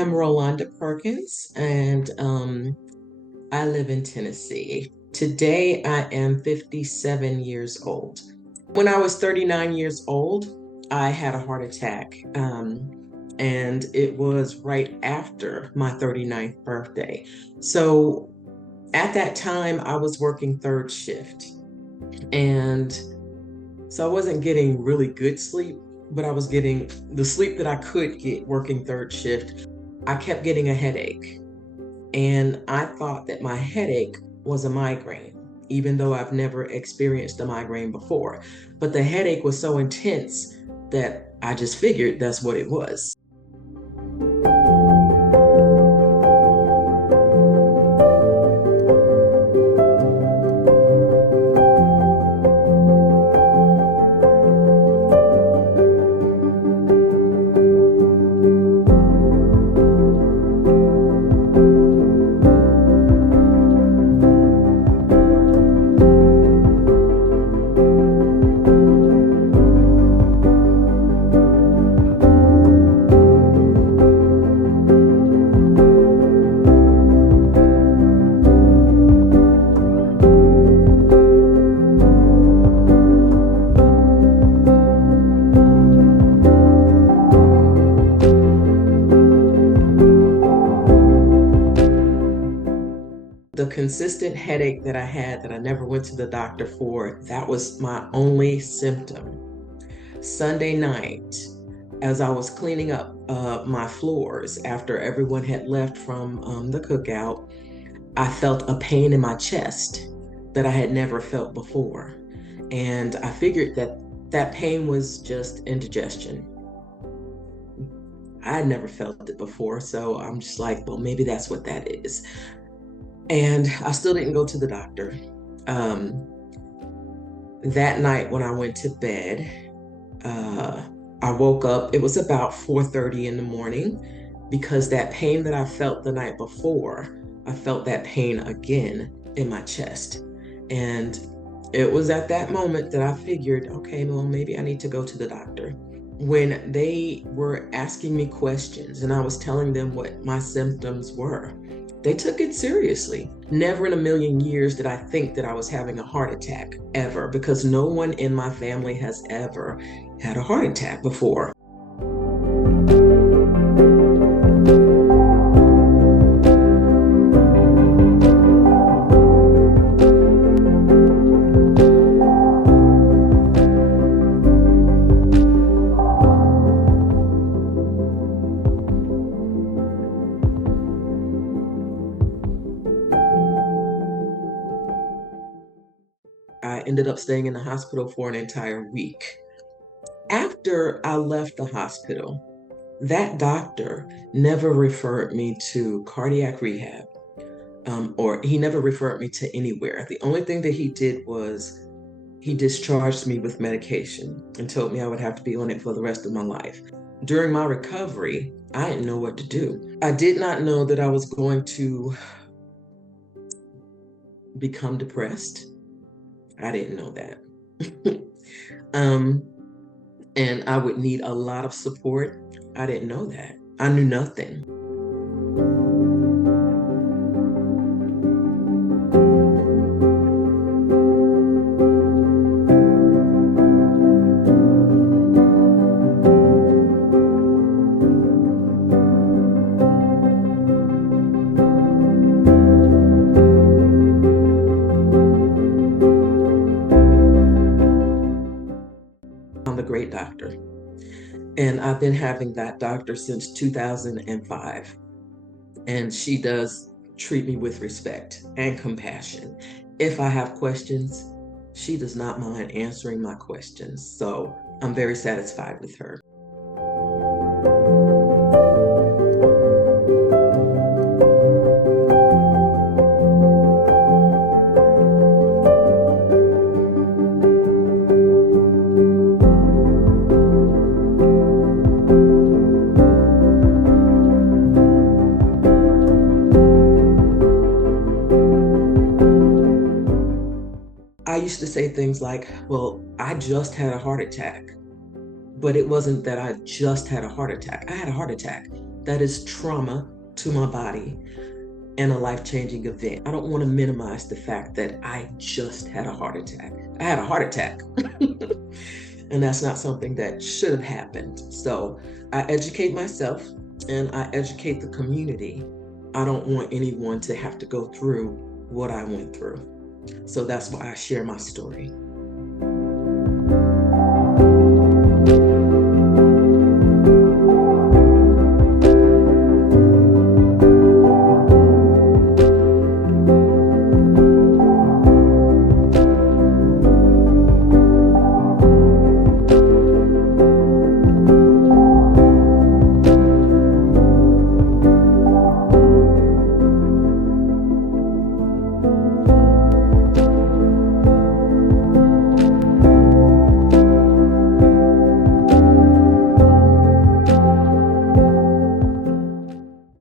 am Rolanda Perkins, and I live in Tennessee. Today, I am 57 years old. When I was 39 years old, I had a heart attack, and it was right after my 39th birthday. So at that time, I was working third shift, and so I wasn't getting really good sleep, but I was getting the sleep that I could get working third shift. I kept getting a headache, and I thought that my headache was a migraine, even though I've never experienced a migraine before. But the headache was so intense that I just figured that's what it was. The consistent headache that I had that I never went to the doctor for, that was my only symptom. Sunday night, as I was cleaning up my floors after everyone had left from the cookout, I felt a pain in my chest that I had never felt before. And I figured that that pain was just indigestion. I had never felt it before, so I'm just like, well, maybe that's what that is. And I still didn't go to the doctor. Um, that night when I went to bed, uh, I woke up, it was about 4:30 in the morning because that pain that I felt the night before, I felt that pain again in my chest. And it was at that moment that I figured, okay, well, maybe I need to go to the doctor. When they were asking me questions and I was telling them what my symptoms were, they took it seriously. Never in a million years did I think that I was having a heart attack ever, because no one in my family has ever had a heart attack before. I ended up staying in the hospital for an entire week. After I left the hospital, that doctor never referred me to cardiac rehab, or he never referred me to anywhere. The only thing that he did was he discharged me with medication and told me I would have to be on it for the rest of my life. During my recovery, I didn't know what to do. I did not know that I was going to become depressed. I didn't know that. um, and I would need a lot of support. I didn't know that. I knew nothing. I'm the great doctor. And I've been having that doctor since 2005. And she does treat me with respect and compassion. If I have questions, she does not mind answering my questions. So I'm very satisfied with her. I used to say things like, well, I just had a heart attack. But it wasn't that I just had a heart attack. I had a heart attack. That is trauma to my body and a life-changing event. I don't want to minimize the fact that I just had a heart attack. I had a heart attack. And that's not something that should have happened. So I educate myself and I educate the community. I don't want anyone to have to go through what I went through. So that's why I share my story.